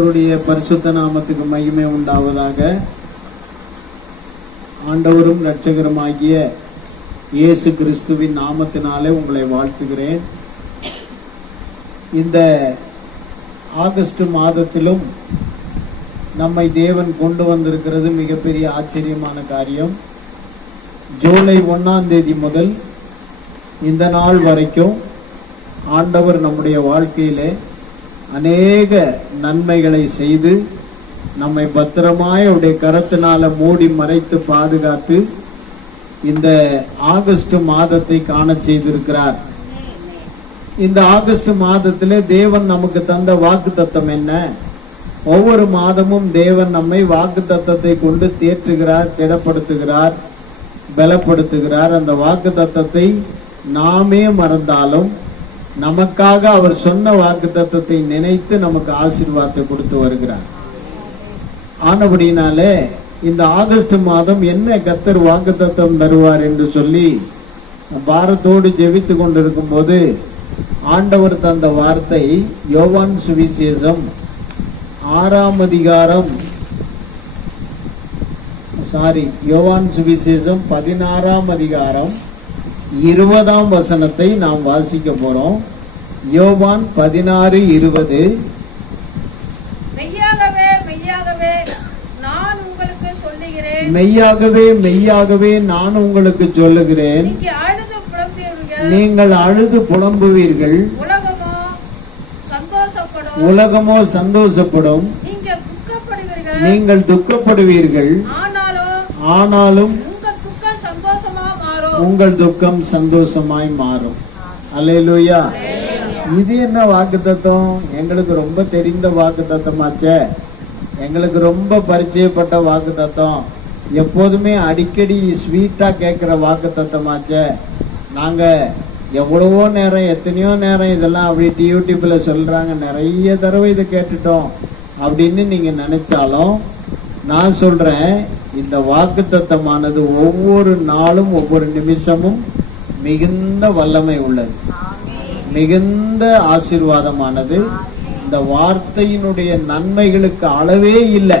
கர்த்தருடைய பரிசுத்த நாமத்துக்கு மகிமை உண்டாவதாக ஆண்டவரும் இரட்சகருமாகிய இயேசு கிறிஸ்துவின் நாமத்தினாலே உங்களை வாழ்த்துகிறேன். இந்த ஆகஸ்ட் மாதத்திலும் நம்மை தேவன் கொண்டு வந்திருக்கிறது மிகப்பெரிய ஆச்சரியமான காரியம். ஜூலை ஒன்றாம் தேதி முதல் இந்த நாள் வரைக்கும் ஆண்டவர் நம்முடைய வாழ்க்கையிலே அநேக நன்மைகளை செய்து நம்மை பத்திரமாய் அவருடைய கரத்தினால மூடி மறைத்து பாதுகாத்து இந்த ஆகஸ்ட் மாதத்தை காண செய்திருக்கிறார். இந்த ஆகஸ்ட் மாதத்திலே தேவன் நமக்கு தந்த வாக்கு தத்தம் என்ன? ஒவ்வொரு மாதமும் தேவன் நம்மை வாக்கு தத்தத்தை கொண்டு தேற்றுகிறார் திடப்படுத்துகிறார் பலப்படுத்துகிறார். அந்த வாக்கு தத்தத்தை நாமே மறந்தாலும் நமக்காக அவர் சொன்ன வாக்கு தத்துவத்தை நினைத்து நமக்கு ஆசீர்வாதத்தை கொடுத்து வருகிறார். ஆனபடினாலே இந்த ஆகஸ்ட் மாதம் என்ன கத்தர் வாக்கு தத்துவம் தருவார் என்று சொல்லி பாரத்தோடு ஜெபித்து கொண்டிருக்கும் போது ஆண்டவர் தந்த வார்த்தை யோவான் சுவிசேஷம் ஆறாம் அதிகாரம் சாரி யோவான் சுவிசேஷம் பதினாறாம் அதிகாரம் இருபதாம் வசனத்தை நாம் வாசிக்க போறோம். யோவான் பதினாறு இருபது. மெய்யாகவே மெய்யாகவே நான் உங்களுக்கு சொல்லுகிறேன். மெய்யாகவே மெய்யாகவே நான் உங்களுக்கு சொல்லுகிறேன். நீங்க அழுது புலம்புவீர்கள். நீங்கள் அழுது புலம்புவீர்கள். உலகமோ சந்தோஷப்படும். நீங்கள் துக்கப்படுவீர்கள். ஆனாலும் ஆனாலும் உங்க துக்கம் சந்தோஷமா மாறும் உங்கள் துக்கம் சந்தோஷமாய் மாறும். அல்லேலூயா. இது என்ன வாக்கு தத்துவம் எங்களுக்கு ரொம்ப தெரிந்த வாக்கு தத்துவமாச்சே எங்களுக்கு ரொம்ப பரிச்சயப்பட்ட வாக்கு தத்துவம் எப்போதுமே அடிக்கடி ஸ்வீட்டா கேட்குற வாக்கு தத்துவமாச்சே நாங்கள் எவ்வளவோ நேரம் எத்தனையோ நேரம் இதெல்லாம் அப்படி யூடியூப்ல சொல்கிறாங்க நிறைய தடவை இதை கேட்டுட்டோம். அப்படின்னு நீங்கள் நினச்சாலும் நான் சொல்றேன் இந்த வாக்கு தத்தமானது ஒவ்வொரு நாளும் ஒவ்வொரு நிமிஷமும் மிகுந்த வல்லமை உள்ளது. மிகுந்த ஆசீர்வாதமானது. இந்த வார்த்தையினுடைய நன்மைகளுக்கு அளவே இல்லை.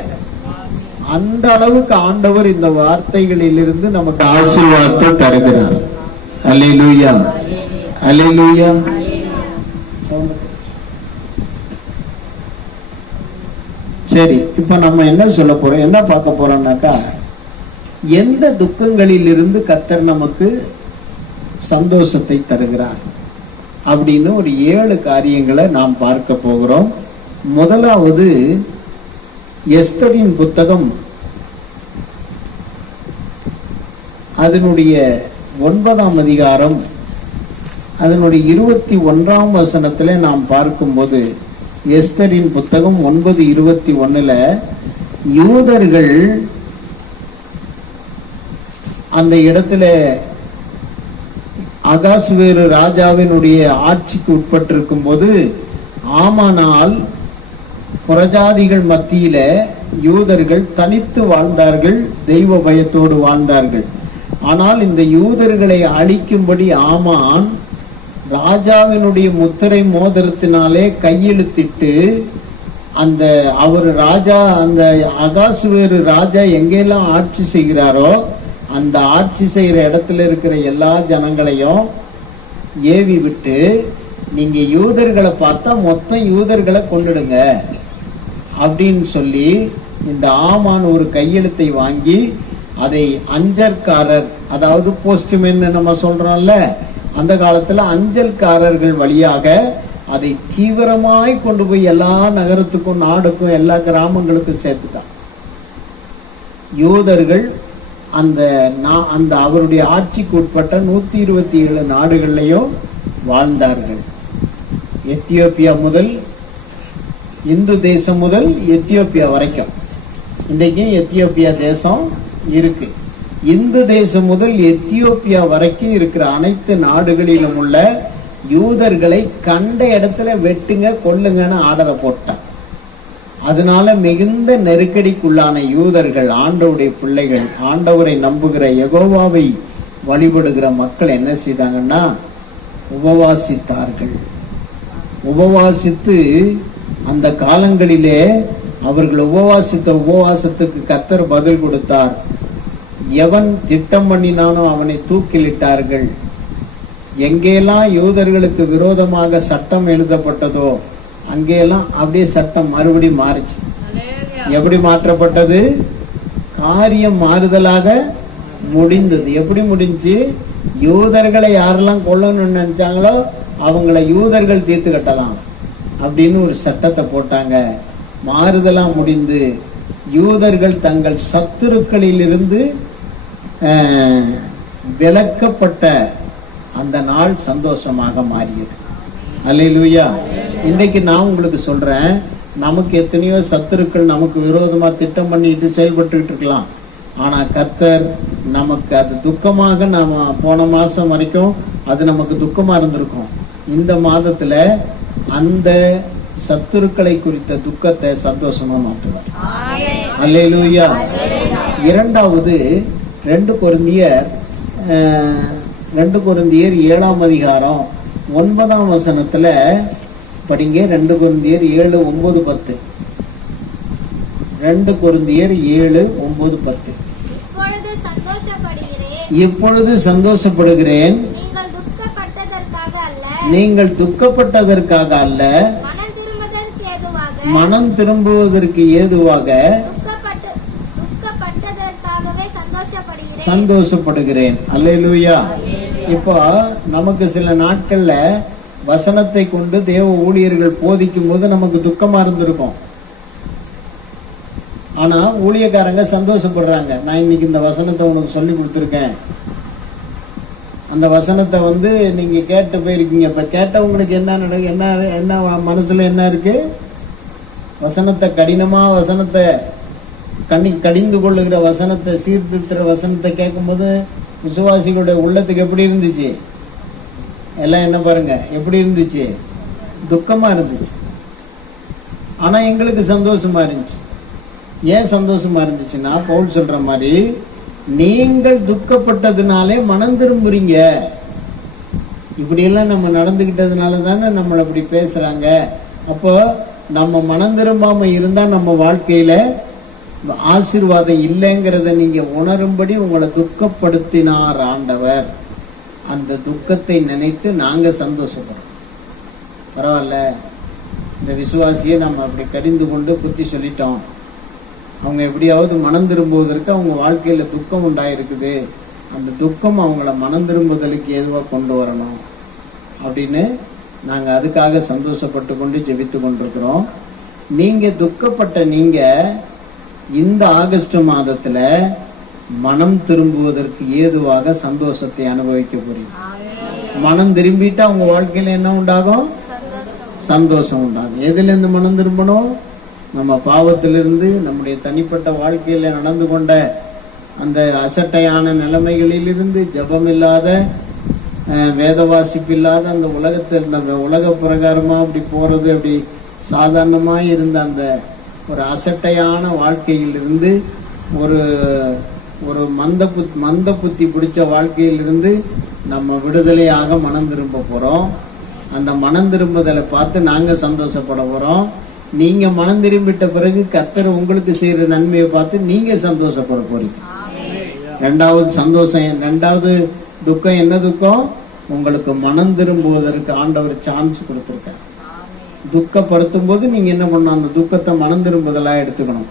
அந்த அளவுக்கு ஆண்டவர் இந்த வார்த்தைகளிலிருந்து நமக்கு ஆசீர்வாதத்தை தருகிறார். அல்லேலூயா. அல்லேலூயா. சரி இப்போ நம்ம என்ன சொல்ல போகிறோம் என்ன பார்க்க போகிறோம்னாக்கா எந்த துக்கங்களிலிருந்து கத்தர் நமக்கு சந்தோஷத்தை தருகிறார் அப்படின்னு ஒரு ஏழு காரியங்களை நாம் பார்க்க போகிறோம். முதலாவது எஸ்தரின் புத்தகம். அதனுடைய ஒன்பதாம் அதிகாரம் அதனுடைய இருபத்தி ஒன்றாம் வசனத்தில் நாம் பார்க்கும்போது எஸ்தரின் புத்தகம் ஒன்பது இருபத்தி ஒண்ணுல யூதர்கள் அந்த இடத்துல அகாசுவேறு ராஜாவினுடைய ஆட்சிக்கு உட்பட்டிருக்கும் போது ஆமானால் புரஜாதிகள் மத்தியில யூதர்கள் தனித்து வாழ்ந்தார்கள் தெய்வ பயத்தோடு வாழ்ந்தார்கள். ஆனால் இந்த யூதர்களை அழிக்கும்படி ஆமான் ராஜாவினுடைய முத்திரை மோதிரத்தினாலே கையெழுத்திட்டு அந்த அவர் ராஜா அந்த அகாசுவேறு ராஜா எங்கெல்லாம் ஆட்சி செய்கிறாரோ அந்த ஆட்சி செய்கிற இடத்துல இருக்கிற எல்லா ஜனங்களையும் ஏவி விட்டு நீங்கள் யூதர்களை பார்த்தா மொத்தம் யூதர்களை கொண்டுடுங்க அப்படின்னு சொல்லி இந்த ஆமான் ஒரு கையெழுத்தை வாங்கி அதை அஞ்சற்காரர் அதாவது போஸ்ட்மேன் நம்ம சொல்கிறோம்ல அந்த காலத்தில் அஞ்சல்காரர்கள் வழியாக அதை தீவிரமாய் கொண்டு போய் எல்லா நகரத்துக்கும் நாடுக்கும் எல்லா கிராமங்களுக்கும் சேர்த்துட்டான். யூதர்கள் அந்த நா- அந்த அவருடைய ஆட்சிக்கு உட்பட்ட நூத்தி இருபத்தி ஏழு நாடுகள்லையும் வாழ்ந்தார்கள். எத்தியோப்பியா முதல் இந்து தேசம் முதல் எத்தியோப்பியா வரைக்கும். இன்றைக்கும் எத்தியோப்பியா தேசம் இருக்கு. இந்து தேசம் முதல் எத்தியோப்பியா வரைக்கும் இருக்கிற அனைத்து நாடுகளிலும் உள்ள யூதர்களை கண்ட இடத்துல வெட்டுங்க கொல்லுங்கன்னு ஆர்டரை போட்டான் அதனால மிகுந்த நெருக்கடிக்குள்ளான யூதர்கள் ஆண்டவருடைய பிள்ளைகள் ஆண்டவரை நம்புகிற எகோவாவை வழிபடுகிற மக்கள் என்ன செய்தாங்கன்னா உபவாசித்தார்கள். உபவாசித்து அந்த காலங்களிலே அவர்கள் உபவாசித்த உபவாசத்துக்கு கத்தர் பதில் கொடுத்தார். எவன் திட்டம் பண்ணினானோ அவனை தூக்கிலிட்டார்கள். எங்கெல்லாம் யூதர்களுக்கு விரோதமாக சட்டம் எழுதப்பட்டதோ அங்கெல்லாம் அப்படியே சட்டம் மறுபடியும் மாறிச்சு. எப்படி மாற்றப்பட்டது? காரியம் மாறுதலாக முடிந்தது. எப்படி முடிஞ்சு? யூதர்களை யாரெல்லாம் கொல்லணும்னு நினைச்சாங்களோ அவங்கள யூதர்கள் தீர்த்து கட்டலாம் அப்படின்னு ஒரு சட்டத்தை போட்டாங்க. மாறுதலா முடிந்து யூதர்கள் தங்கள் சத்துருக்களிலிருந்து அஹ், விலக்கப்பட்ட அந்த நாள் சந்தோஷமாக மாறியது. அல்லேலூயா. இன்னைக்கு நான் உங்களுக்கு சொல்றேன் நமக்கு எத்தனையோ சத்துருக்கள் நமக்கு விரோதமா திட்டம் பண்ணிட்டு செயல்பட்டுக்கிட்டு இருக்கலாம். ஆனா கர்த்தர் நமக்கு அது துக்கமாக நாம போன மாசம் வரைக்கும் அது நமக்கு துக்கமா இருந்திருக்கும். இந்த மாதத்துல அந்த சத்துருக்களை குறித்த துக்கத்தை சந்தோஷமா மாற்றுவார். அல்லேலூயா. இரண்டாவது ரெண்டு கொரிந்தியர் அஹ், ரெண்டு கொரிந்தியர் ஏழாம் அதிகாரம் ஒன்பதாம் வசனத்துல படிங்க. ரெண்டு கொரிந்தியர் ஏழு ஒன்பது பத்து. ரெண்டு கொரிந்தியர் ஏழு ஒன்பது பத்து. இப்பொழுது சந்தோஷப்படுகிறேன். நீங்கள் துக்கப்பட்டதற்காக அல்ல. மனம் திரும்புவதற்கு ஏதுவாக மனம் திரும்புவதற்கு ஏதுவாக துக்கப்பட்டு துக்கப்பட்டதற்காகவே சந்தோஷப்படுகிறேன். சந்தோஷப்படுகிறேன் இப்போ நமக்கு சில நாட்கள்ல வசனத்தை கொண்டு தேவ ஊழியர்கள் போதிக்கும் போது நமக்கு துக்கமா இருந்திருக்கும். ஆனா ஊழியக்காரங்க சந்தோஷப்படுறாங்க. நான் இன்னைக்கு இந்த வசனத்தை உனக்கு சொல்லி கொடுத்துருக்கேன். அந்த வசனத்தை வந்து நீங்க கேட்டு போயிருக்கீங்க. இப்ப கேட்டவங்களுக்கு என்ன நடக்கு என்ன என்ன மனசுல என்ன இருக்கு? வசனத்தை கடினமா வசனத்தை கண்ணி கடிந்து கொள்ளுகிற வசனத்தை சீர்திருத்துகிற வசனத்தை கேட்கும்போது விசுவாசிகளுடைய உள்ளத்துக்கு எப்படி இருந்துச்சு? எல்லாம் என்ன பாருங்க எப்படி இருந்துச்சு? துக்கமாக இருந்துச்சு. ஆனால் எங்களுக்கு சந்தோஷமா இருந்துச்சு. ஏன் சந்தோஷமா இருந்துச்சுன்னா பவுல் சொல்கிற மாதிரி நீங்கள் துக்கப்பட்டதுனாலே மனம் திரும்புறீங்க. இப்படியெல்லாம் நம்ம நடந்துக்கிட்டதுனால தானே நம்மளை அப்படி பேசுகிறாங்க அப்போ நம்ம மனம் திரும்பாமல் இருந்தால் நம்ம வாழ்க்கையில் ஆசீர்வாதம் இல்லைங்கிறத நீங்க உணரும்படி உங்களை துக்கப்படுத்தினார் ஆண்டவர். அந்த துக்கத்தை நினைத்து நாங்க சந்தோஷப்படுறோம். பரவாயில்ல இந்த விசுவாசியை நம்ம அப்படி கடிந்து கொண்டு குத்தி சொல்லிட்டோம். அவங்க எப்படியாவது மனம் திரும்புவதற்கு அவங்க வாழ்க்கையில துக்கம் உண்டாயிருக்குது. அந்த துக்கம் அவங்கள மனம் திரும்புதலுக்கு எதுவாக கொண்டு வரணும் அப்படின்னு நாங்கள் அதுக்காக சந்தோஷப்பட்டு கொண்டு ஜெபித்து கொண்டிருக்கிறோம் நீங்கள் துக்கப்பட்ட நீங்கள் இந்த ஆகஸ்ட் மாதத்துல மனம் திரும்புவதற்கு ஏதுவாக சந்தோஷத்தை அனுபவிக்க போறீங்க மனம் திரும்பிட்டா உங்க வாழ்க்கையில என்ன உண்டாகும்? சந்தோஷம். உண்டாகும். எதுல இருந்து மனம் திரும்பணும்? நம்ம பாவத்திலிருந்து நம்முடைய தனிப்பட்ட வாழ்க்கையில நடந்து கொண்ட அந்த அசட்டையான நிலைமைகளிலிருந்து ஜெபம் இல்லாத வேத வாசிப்பு இல்லாத அந்த உலகத்தில் நம்ம உலக பிரகாரமா அப்படி போறது அப்படி சாதாரணமா இருந்த அந்த ஒரு அசட்டையான வாழ்க்கையிலிருந்து ஒரு ஒரு மந்த புத் மந்த புத்தி பிடிச்ச வாழ்க்கையிலிருந்து நம்ம விடுதலையாக மனம் திரும்ப போகிறோம் அந்த மனம் திரும்புதலை பார்த்து நாங்கள் சந்தோஷப்பட போகிறோம் நீங்கள் மனம் திரும்பிட்ட பிறகு கத்தர் உங்களுக்கு செய்கிற நன்மையை பார்த்து நீங்கள் சந்தோஷப்பட போறீங்க. ரெண்டாவது சந்தோஷம் ரெண்டாவது துக்கம் என்ன துக்கம்? உங்களுக்கு மனம் திரும்புவதற்கு ஆண்டவர் சான்ஸ் கொடுத்துருக்கேன் துக்கப்படுத்தும் போது நீங்க என்ன பண்ணணும்? அந்த துக்கத்தை மனம் திரும்புதலா எடுத்துக்கணும்.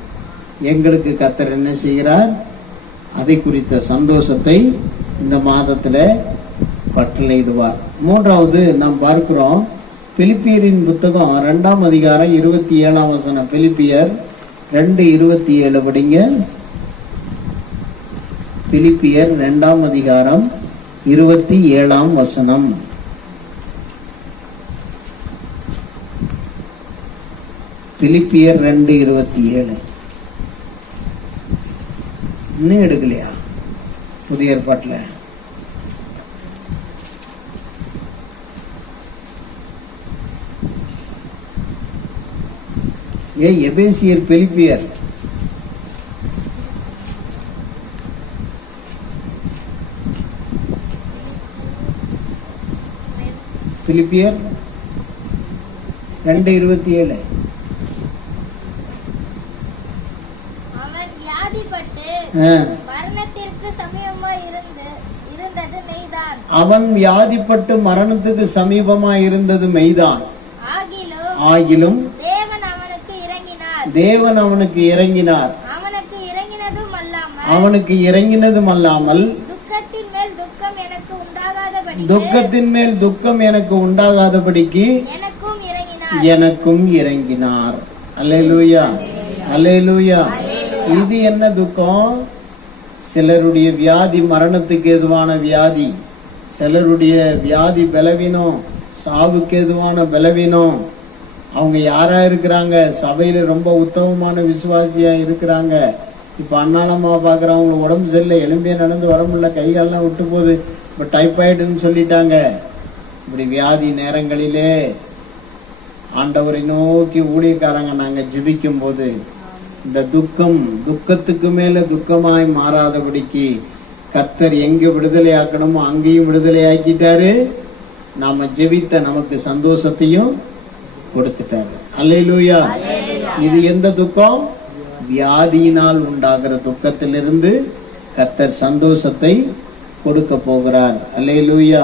எங்களுக்கு கத்தர் என்ன செய்கிறார்? அதை குறித்த சந்தோஷத்தை இந்த மாதத்தில் பட்டளையிடுவார் மூன்றாவது நாம் பார்க்கிறோம் பிலிப்பியரின் புத்தகம் ரெண்டாம் அதிகாரம் இருபத்தி ஏழாம் வசனம். பிலிப்பியர் ரெண்டு இருபத்தி ஏழு படிங்க. பிலிப்பியர் ரெண்டாம் அதிகாரம் இருபத்தி ஏழாம் வசனம். பிலிப்பியர் ரெண்டு இருபத்தி ஏழு. இன்னும் எடுக்கலையா? புதிய ஏற்பாட்டில். ஏ எபேசியர் பிலிப்பியர். பிலிப்பியர் ரெண்டு இருபத்தி ஏழு. மரணத்திற்கு சமீபமாய் இருந்து இருந்தது மெய்தான். அவன் வியாதிப்பட்டு மரணத்துக்கு சமீபமா இருந்தது மெய்தான். ஆகிலும் ஆகிலும் தேவன் அவனுக்கு இறங்கினார். தேவன் அவனுக்கு இறங்கினார். அவனுக்கு இறங்கினதும் அல்லாமல் அவனுக்கு இறங்கினதும் அல்லாமல் துக்கத்தின் மேல் துக்கம் எனக்கு உண்டாகாதபடி துக்கத்தின் மேல் துக்கம் எனக்கு உண்டாகாதபடிக்கு எனக்கும் இறங்கினார். எனக்கும் இறங்கினார். அல்லேலூயா. அல்லேலூயா. இது என்ன துக்கம்? சிலருடைய வியாதி மரணத்துக்கு எதுவான வியாதி. சிலருடைய வியாதி பலவீனம் சாவுக்கு எதுவான பலவீனம். அவங்க யாரா இருக்கிறாங்க? சபையில ரொம்ப உத்தமமான விசுவாசியா இருக்கிறாங்க. இப்ப அண்ணாளமா பாக்குறவங்க உடம்பு சரியில்லை எலும்பியா நடந்து வர முடியல கைகாலெலாம் விட்டு போகுது. இப்ப டைப்பாய்டுன்னு சொல்லிட்டாங்க. இப்படி வியாதி நேரங்களிலே ஆண்டவரை நோக்கி ஊழியக்காரங்க நாங்க ஜிபிக்கும் போது இந்த துக்கம் துக்கத்துக்கு மேல துக்கமாய் மாறாதபடிக்கு கத்தர் எங்க விடுதலை ஆக்கணுமோ அங்கேயும் விடுதலை ஆக்கிட்டாரு நாம ஜெபித்த நமக்கு சந்தோஷத்தையும் கொடுத்துட்டாரு. அல்லேலூயா. இது எந்த துக்கம்? வியாதியினால் உண்டாகிற துக்கத்திலிருந்து கத்தர் சந்தோஷத்தை கொடுக்க போகிறார். அல்லேலூயா.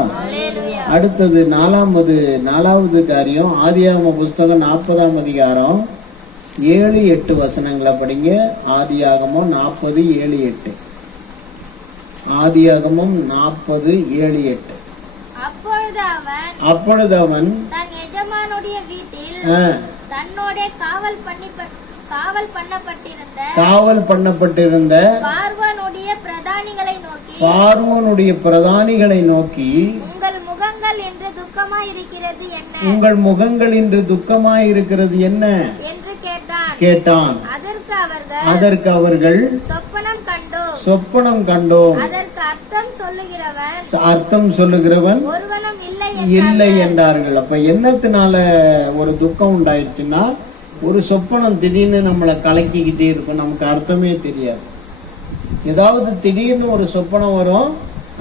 அடுத்தது நாலாவது நாலாவது காரியம் ஆதியாகம புஸ்தகம் நாற்பதாம் அதிகாரம் ஏழு எட்டு வசனங்களை படிங்க. ஆதியாகமம் நாற்பது ஏழு எட்டு. ஆதியாகமம் நாற்பது ஏழு எட்டு. அப்பொழுது அவன் தன் எஜமானுடைய வீட்டில் தன்னோட காவல் பண்ணி காவல் பண்ணப்பட்டிருந்த காவல் பண்ணப்பட்டிருந்த பார்வனுடைய பிரதானிகளை நோக்கி பார்வோனுடைய பிரதானிகளை நோக்கி உங்கள் முகங்கள் என்று துக்கமாய் இருக்கிறது என்ன? உங்கள் முகங்கள் இன்று துக்கமாய் இருக்கிறது என்ன? என்று கேட்டான். அதற்கு அவர்கள் சொப்பனம் கண்டோம். சொப்பனம் கண்டோம். அதற்கு அர்த்தம் சொல்லுகிறவன் அர்த்தம் சொல்லுகிறவன் ஒருவனும் இல்லை இல்லை என்றார்கள். அப்ப என்னத்தினால ஒரு துக்கம் உண்டாயிடுச்சுன்னா ஒரு சொப்பனம் திடீர்னு நம்மளை கலக்கிக்கிட்டே இருக்கும். நமக்கு அர்த்தமே தெரியாது. ஏதாவது திடீர்னு ஒரு சொப்பனம் வரும்.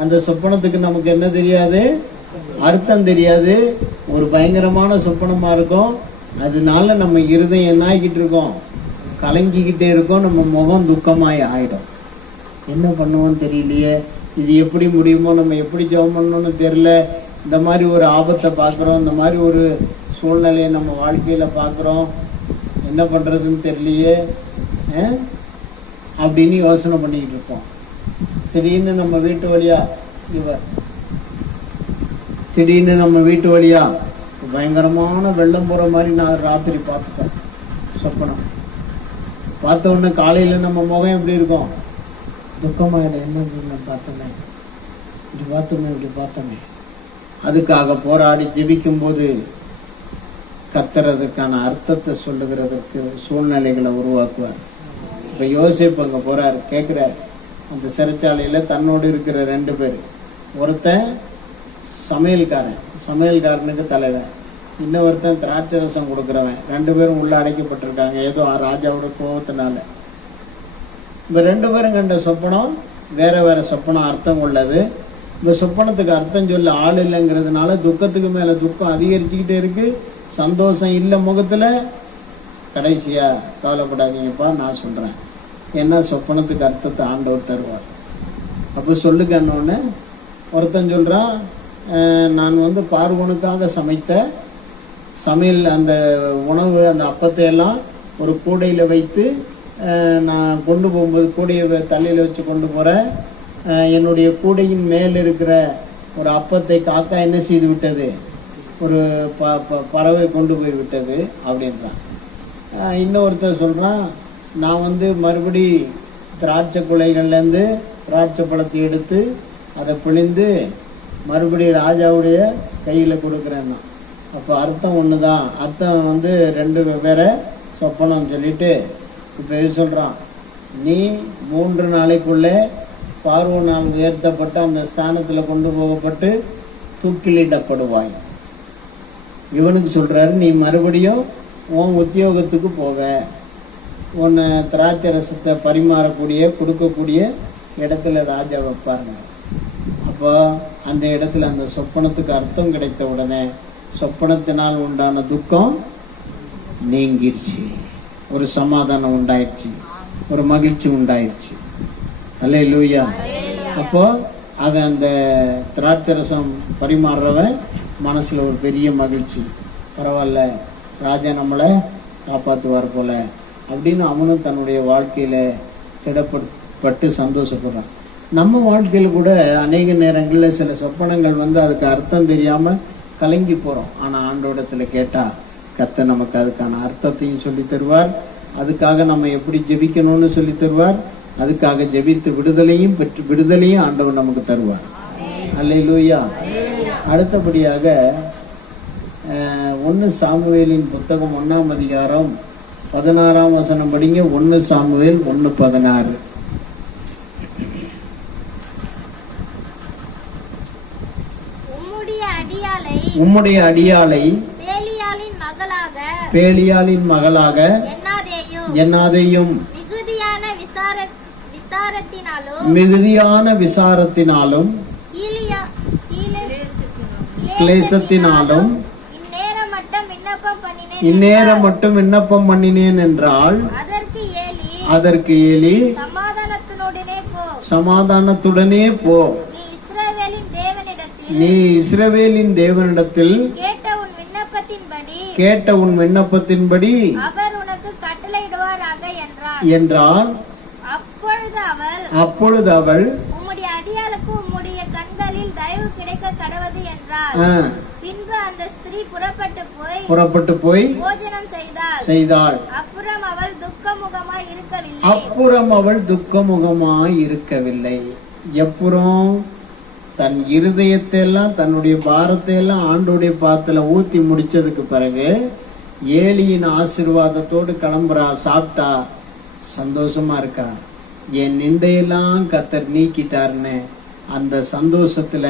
அந்த சொப்பனத்துக்கு நமக்கு என்ன தெரியாது? அர்த்தம் தெரியாது. ஒரு பயங்கரமான சொப்பனமா இருக்கும். அதனால நம்ம இருதயம் என்ன ஆகிட்டு இருக்கோம்? கலங்கிக்கிட்டே இருக்கோம். நம்ம முகம் துக்கமாய் ஆயிடும். என்ன பண்ணுவோம்னு தெரியலையே. இது எப்படி முடியுமோ நம்ம எப்படி ஜெபம் பண்ணணும்னு தெரியல. இந்த மாதிரி ஒரு ஆபத்தை பார்க்குறோம். இந்த மாதிரி ஒரு சூழ்நிலையை நம்ம வாழ்க்கையில் பார்க்குறோம். என்ன பண்ணுறதுன்னு தெரியலையே. அப்படின்னு யோசனை பண்ணிக்கிட்டு இருப்போம். திடீர்னு நம்ம வீட்டு வழியா இவ திடீர்னு நம்ம வீட்டு வழியா பயங்கரமான வெள்ளம் போற மாதிரி நான் ராத்திரி பார்த்துட்டேன் சொப்பனம். பார்த்த உடனே காலையில நம்ம முகம் எப்படி இருக்கும்? துக்கமாயிடும் என்ன அப்படின்னு பார்த்தோமே. இப்படி பார்த்தோமே இப்படி பார்த்தோமே. அதுக்காக போராடி ஜெபிக்கும் போது அர்த்தத்தை சொல்லுகிறதற்கு சூழ்நிலைகளை உருவாக்குவார். இப்ப யோசிப்பு அங்க போறாரு கேட்கிறார் அந்த சிறைச்சாலையில தன்னோடு இருக்கிற ரெண்டு பேர். ஒருத்தன் சமையல்காரன் சமையல்காரனுக்கு தலைவன். இன்னொருத்தன் திராட்சை ரசம் கொடுக்குறவன். ரெண்டு பேரும் உள்ள அடைக்கப்பட்டிருக்காங்க. ஏதோ ராஜாவோட கோபத்தினால இப்போ ரெண்டு பேரும் கண்ட சொப்பனம் வேற வேற சொப்பனம் அர்த்தம் உள்ளது. இந்த சொப்பனத்துக்கு அர்த்தம் சொல்ல ஆள் இல்லைங்கிறதுனால துக்கத்துக்கு மேல துக்கம் அதிகரிச்சுக்கிட்டே இருக்கு. சந்தோஷம் இல்லை முகத்துல. கடைசியா கவலைப்படாதீங்கப்பா நான் சொல்றேன். ஏன்னா சொப்பனத்துக்கு அர்த்தத்தை ஆண்டவர் தருவார். அப்ப சொல்லுக்கன்னொன்னு ஒருத்தன் சொல்றான் நான் வந்து பார்வனுக்காக சமைத்த சமையல் அந்த உணவு அந்த அப்பத்தை எல்லாம் ஒரு கூடையில் வைத்து நான் கொண்டு போகும்போது கூடையை தலையில் வச்சு கொண்டு போகிறேன் என்னுடைய கூடையின் மேல் இருக்கிற ஒரு அப்பத்தை காக்கா என்ன செய்து விட்டது? ஒரு ப- ப- பறவை கொண்டு போய் விட்டது அப்படின்றான். இன்னொருத்தர் சொல்கிறான் நான் வந்து மறுபடி திராட்சை குலைகள்லேருந்து திராட்சை பழத்தை எடுத்து அதை பிழிந்து மறுபடி ராஜாவுடைய கையில் கொடுக்குறேன்னா. அப்போ அர்த்தம் ஒன்று தான் அர்த்தம் வந்து ரெண்டு வெவ்வேறு சொப்பனம் சொல்லிட்டு இப்போ இது சொல்கிறான் நீ மூன்று நாளைக்குள்ளே பார்வனால் உயர்த்தப்பட்ட அந்த ஸ்தானத்தில் கொண்டு போகப்பட்டு தூக்கிலிடப்படுவாய். இவனுக்கு சொல்கிறாரு நீ மறுபடியும் உன் உத்தியோகத்துக்கு போக. உன்னை திராட்சை ரசத்தை பரிமாறக்கூடிய கொடுக்கக்கூடிய இடத்துல ராஜா வைப்பாருங்க. அப்போ அந்த இடத்துல அந்த சொப்பனத்துக்கு அர்த்தம் கிடைத்த உடனே சொப்பனத்தினால் உண்டான துக்கம் நீங்கிருச்சு. ஒரு சமாதானம் உண்டாயிடுச்சு ஒரு மகிழ்ச்சி உண்டாயிருச்சு. அல்ல லூயா அப்போ அவன் அந்த திராட்சரசம் பரிமாறுறவன் மனசுல ஒரு பெரிய மகிழ்ச்சி. பரவாயில்ல ராஜா நம்மளை காப்பாற்றுவார் போல அப்படின்னு அவனும் தன்னுடைய வாழ்க்கையில் திடப்பட்டு சந்தோஷப்படுறான். நம்ம வாழ்க்கையில் கூட அநேக நேரங்களில் சில சொப்பனங்கள் வந்து அதுக்கு அர்த்தம் தெரியாமல் கலங்கி போறோம். ஆனா ஆண்டோடத்துல கேட்டா கத்த நமக்கு அதுக்கான அர்த்தத்தையும் சொல்லி தருவார். அதுக்காக நம்ம எப்படி ஜெபிக்கணும்னு சொல்லி தருவார். அதுக்காக ஜெபித்து விடுதலையும் பெற்று விடுதலையும் ஆண்டவர் நமக்கு தருவார். அல்லேலூயா. அடுத்தபடியாக ஒன்று சாமுவேலின் புத்தகம் ஒன்றாம் அதிகாரம் பதினாறாம் வசனம் படிங்க. ஒன்று சாமுவேல் ஒன்று பதினாறு. உம்முடைய அடியாளை பேலியாளின் மகளாக என்னாதையும் மிகுதியான விசார விசாரத்தினாலும் கிளேசத்தினாலும் இந்நேரம் மட்டும் விண்ணப்பம் பண்ணினேன் என்றால் அதற்கு ஏலி சமாதானத்துடனே போ. நீ இஸ்ரவேலின் தேவனிடத்தில் கேட்ட உன் விண்ணப்பத்தின்படி கேட்ட உன் விண்ணப்பத்தின்படி அவர் உனக்கு கட்டளையிடுவாராக என்றார். என்றால் அப்பொழுது அவள் அப்பொழுது அவள் உம்முடைய அடியாளுக்கு உம்முடைய கண்களில் தயவு கிடைக்க கடவது என்றார் பின்பு அந்த ஸ்திரீ புறப்பட்டு போய் புறப்பட்டு போய் போஜனம் செய்தாள். செய்தாள். அப்புறம் அவள் துக்கமுகமாய் இருக்கவில்லை. அப்புறம் அவள் துக்கமுகமாய் இருக்கவில்லை. எப்புறம்? தன் இருதயத்தை எல்லாம் தன்னுடைய பாரத்தை எல்லாம் ஆண்டோடைய பாத்தில் ஊற்றி முடிச்சதுக்கு பிறகு ஏலியின் ஆசீர்வாதத்தோடு கிளம்புறா சாப்பிட்டா சந்தோஷமா இருக்கா? என் நிந்தையெல்லாம் கத்தர் நீக்கிட்டாருன்னு அந்த சந்தோஷத்துல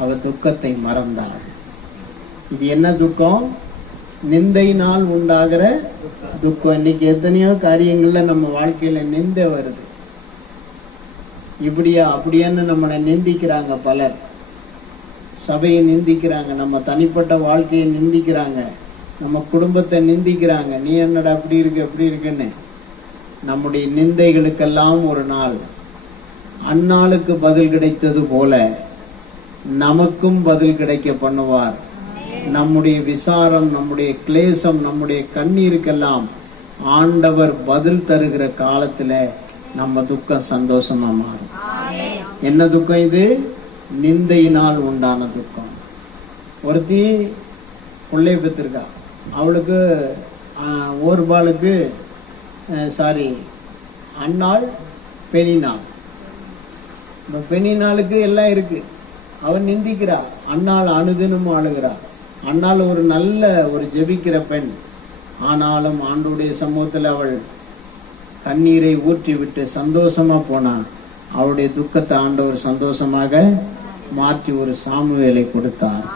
அவ துக்கத்தை மறந்தாள். இது என்ன துக்கம்? நிந்தையினால் உண்டாகிற துக்கம். இன்னைக்கு எத்தனையோ காரியங்கள்ல நம்ம வாழ்க்கையில நிந்தை வருது. இப்படியா அப்படியான்னு நம்மளை நிந்திக்கிறாங்க பலர். சபையை நிந்திக்கிறாங்க நம்ம தனிப்பட்ட வாழ்க்கையை நிந்திக்கிறாங்க நம்ம குடும்பத்தை நிந்திக்கிறாங்க. நீ என்னடா அப்படி இருக்கு அப்படி இருக்குன்னு. நம்முடைய நிந்தைகளுக்கெல்லாம் ஒரு நாள். அந்நாளுக்கு பதில் கிடைத்தது போல நமக்கும் பதில் கிடைக்க பண்ணுவார். நம்முடைய விசாரம் நம்முடைய கிளேசம் நம்முடைய கண்ணீருக்கெல்லாம் ஆண்டவர் பதில் தருகிற காலத்துல நம்ம துக்கம் சந்தோஷமா மாறும். என்ன துக்கம் இது? நிந்தையினால் உண்டான துக்கம். ஒருத்தி பிள்ளை பெற்றிருக்கா. அவளுக்கு ஒரு ஓர்பாளுக்கு சாரி அன்னாள் பெணினாள் இந்த பெண்ணினாளுக்கு எல்லாம் இருக்கு. அவன் நிந்திக்கிறா. அன்னாள் அனுதினமும் ஆளுகிறா. அன்னாள் ஒரு நல்ல ஒரு ஜெபிக்கிற பெண். ஆனாலும் ஆண்டுடைய சமூகத்தில் அவள் கண்ணீரை ஊற்றி விட்டு போனான் அவருடைய துக்கத்தை ஆண்டவர் சந்தோஷமாக மாற்றி ஒரு சாமுவேலை கொடுத்தார்.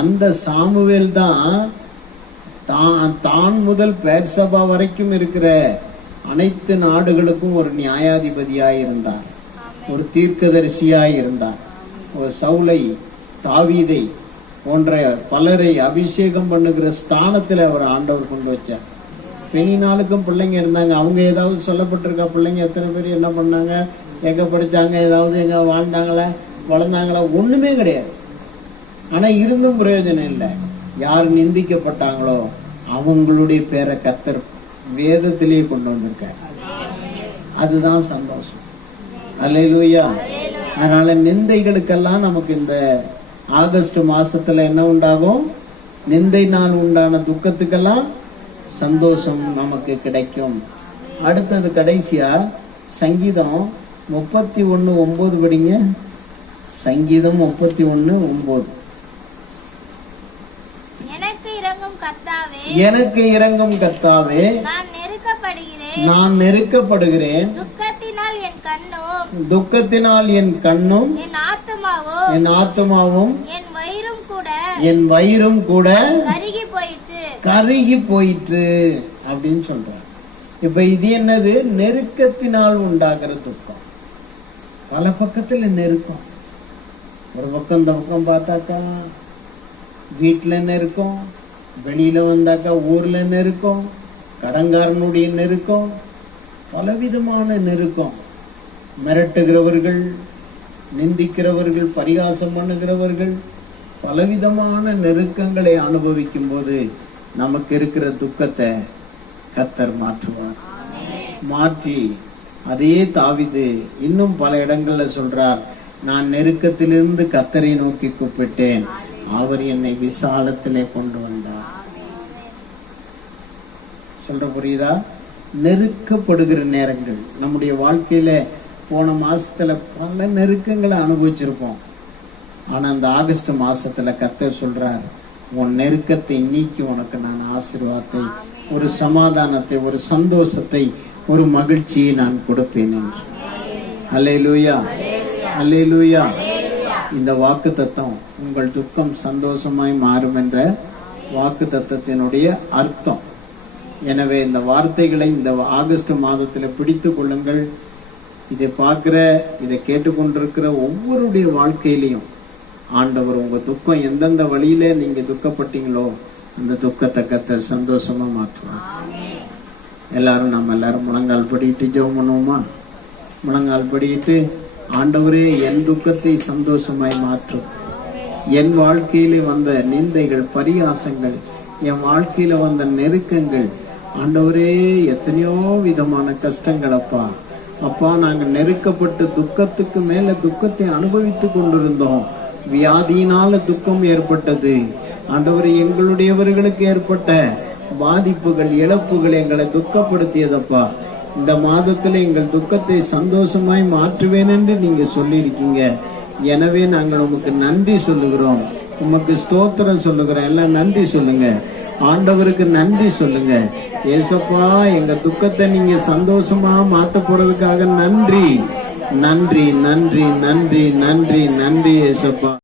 அந்த சாமுவேல் தான் தான் தான் முதல் பேர்சபா வரைக்கும் இருக்கிற அனைத்து நாடுகளுக்கும் ஒரு நியாயாதிபதியாய் இருந்தார். ஒரு தீர்க்கதரிசியாய் இருந்தார். ஒரு சவுளை தாவீதை போன்ற பலரை அபிஷேகம் பண்ணுகிற ஸ்தானத்தில் அவர் ஆண்டவர் கொண்டு வச்சார். பெண்ணினாளுக்கும் பிள்ளைங்க இருந்தாங்க. அவங்க ஏதாவது சொல்லப்பட்டிருக்கா? பிள்ளைங்க எத்தனை பேர் என்ன பண்ணாங்க? எங்கே படிச்சாங்க ஏதாவது எங்கே வாழ்ந்தாங்களா வளர்ந்தாங்களா ஒன்றுமே கிடையாது. ஆனால் இருந்தும் பிரயோஜனம் இல்லை. யார் நிந்திக்கப்பட்டாங்களோ அவங்களுடைய பேரை கத்தர் வேதத்திலேயே கொண்டு வந்திருக்கார். அதுதான் சந்தோஷம். அல்லேலூயா. அதனால நிந்தைகளுக்கெல்லாம் நமக்கு இந்த ஆகஸ்ட் மாசத்துல என்ன உண்டாகும்? நிந்தை நாள் உண்டான துக்கத்துக்கெல்லாம் சந்தோஷம் நமக்கு கிடைக்கும். அடுத்தது கடைசியா சங்கீதம் முப்பத்தி ஒண்ணு ஒன்பது படிங்க. சங்கீதம் முப்பத்தி ஒண்ணு ஒன்பது எனக்கு இறங்கும் கர்த்தாவே எனக்கு இறங்கும் கர்த்தாவே நான் நெருக்கப்படுகிறேன். நான் நெருக்கப்படுகிறேன். துக்கத்தினால் என் கண்ணும் துக்கத்தினால் என் கண்ணும் என் ஆத்துமாவும் என் ஆத்மாவும் என் வயிறும் கூட என் வயிறும் கூட கருகி போயிற்று. கருகி போயிற்று அப்படின்னு சொல்றார் இப்ப இது என்னது? நெருக்கத்தினால் உண்டாகிற துக்கம். பல பக்கத்தில் நெருக்கம் ஒரு பக்கம் இந்த பக்கம் பார்த்தாக்கா வீட்டில் நெருக்கம் வெளியில் வந்தாக்கா ஊரில் நெருக்கம் கடங்காரனுடைய நெருக்கம் பலவிதமான நெருக்கம் மிரட்டுகிறவர்கள் நிந்திக்கிறவர்கள் பரிகாசம் பண்ணுகிறவர்கள் பலவிதமான நெருக்கங்களை அனுபவிக்கும் போது நமக்கு இருக்கிற துக்கத்தை கத்தர் மாற்றுவார். மாற்றி அதே தாவிது இன்னும் பல இடங்கள்ல சொல்றார் நான் நெருக்கத்திலிருந்து கத்தரை நோக்கி கூப்பிட்டேன். அவர் என்னை விசாலத்திலே கொண்டு வந்தார். சொல்ற புரியுதா? நெருக்கப்படுகிற நேரங்கள். நம்முடைய வாழ்க்கையில போன மாசத்துல பல நெருக்கங்களை அனுபவிச்சிருப்போம். ஆனா அந்த ஆகஸ்ட் மாசத்துல கத்தர் சொல்றார் உன் நெருக்கத்தை நீக்கி உனக்கு நான் ஆசீர்வாதத்தை ஒரு சமாதானத்தை ஒரு சந்தோஷத்தை ஒரு மகிழ்ச்சியை நான் கொடுப்பேன் என்று. அல்லேலூயா. அல்லேலூயா. இந்த வாக்கு தத்தம் உங்கள் துக்கம் சந்தோஷமாய் மாறும் என்ற வாக்கு தத்தத்தினுடைய அர்த்தம். எனவே இந்த வார்த்தைகளை இந்த ஆகஸ்ட் மாதத்தில் பிடித்து கொள்ளுங்கள். இதை பார்க்குற இதை கேட்டுக்கொண்டிருக்கிற ஒவ்வொருடைய வாழ்க்கையிலையும் ஆண்டவர் உங்கள் துக்கம் எந்தெந்த வழியில நீங்கள் துக்கப்பட்டீங்களோ அந்த துக்கத்தை கத்தர் சந்தோஷமா மாற்றுவார். எல்லாரும் நம்ம எல்லாரும் முழங்கால் படிட்டு ஜெபம் பண்ணுவோமா? முழங்கால் படிட்டு ஆண்டவரே என் துக்கத்தை சந்தோஷமாய் மாற்றும் என் வாழ்க்கையிலே வந்த நிந்தைகள் பரிகாசங்கள் என் வாழ்க்கையில வந்த நெருக்கங்கள் ஆண்டவரே எத்தனையோ விதமான கஷ்டங்கள் அப்பா. அப்பா நாங்கள் நெருக்கப்பட்டு துக்கத்துக்கு மேல துக்கத்தை அனுபவித்து கொண்டிருந்தோம். வியாதியினால துக்கம் ஏற்பட்டது. ஆண்டவர் எங்களுடையவர்களுக்கு ஏற்பட்ட பாதிப்புகள் இழப்புகள் எங்களை துக்கப்படுத்தியதப்பா. இந்த மாதத்துல எங்கள் துக்கத்தை சந்தோஷமாய் மாற்றுவேன் என்று நீங்கள் சொல்லியிருக்கீங்க. எனவே நாங்கள் உமக்கு நன்றி சொல்லுகிறோம். உமக்கு ஸ்தோத்திரம் சொல்லுகிறோம். எல்லாம் நன்றி சொல்லுங்க. ஆண்டவருக்கு நன்றி சொல்லுங்க. ஏசப்பா எங்க துக்கத்தை நீங்க சந்தோஷமா மாத்த போறதுக்காக நன்றி. நன்றி நன்றி நன்றி நன்றி நன்றி ஏசப்பா.